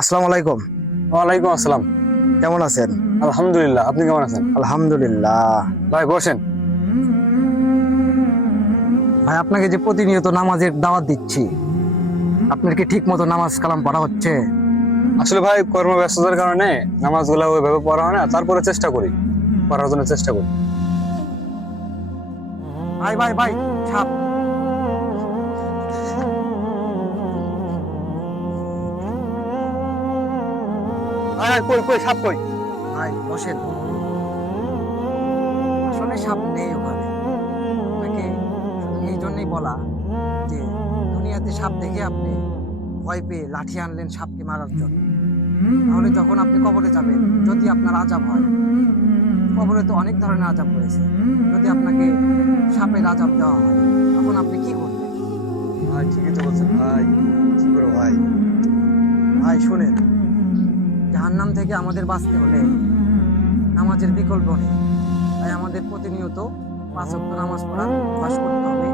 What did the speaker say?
আসসালামু আলাইকুম। ওয়ালাইকুম আসসালাম। কেমন আছেন? আলহামদুলিল্লাহ, আপনি কেমন আছেন? আলহামদুলিল্লাহ। ভাই বসেন। ভাই, আপনাকে যে প্রতিনিয়ত নামাজের দাওয়াত দিচ্ছি, আপনার কি ঠিক মতো নামাজ কালাম পড়া হচ্ছে? আসলে ভাই কর্মব্যস্ততার কারণে নামাজগুলো ওইভাবে পড়া হয় না, তারপরে চেষ্টা করি, পড়ার জন্য চেষ্টা করি। ভাই ভাই ভাই, সাপ। কই কই সাপ কই? ভাই বসেন। আসলে সাপ নেই ওখানে। আপনাকে শুধু এই জন্যই বলা যে দুনিয়াতে সাপ দেখে আপনি ভয় পেয়ে লাঠি আনলেন সাপকে মারার জন্য। তাহলে যখন আপনি কবরে যাবেন, যদি আপনার আযাব হয়, কবরে তো অনেক ধরনের আযাব রয়েছে, যদি আপনাকে সাপের আযাব দেওয়া হয়, তখন আপনি কি করবেন? ভাই ঠিকই তো বলছেন ভাই, কি করবো ভাই? ভাই শুনেন, জাহান্নাম থেকে আমাদের বাঁচতে হলে নামাজের বিকল্প নেই। তাই আমাদের প্রতিনিয়ত 5 ওয়াক্ত নামাজ পড়ার অভ্যাস করতে হবে।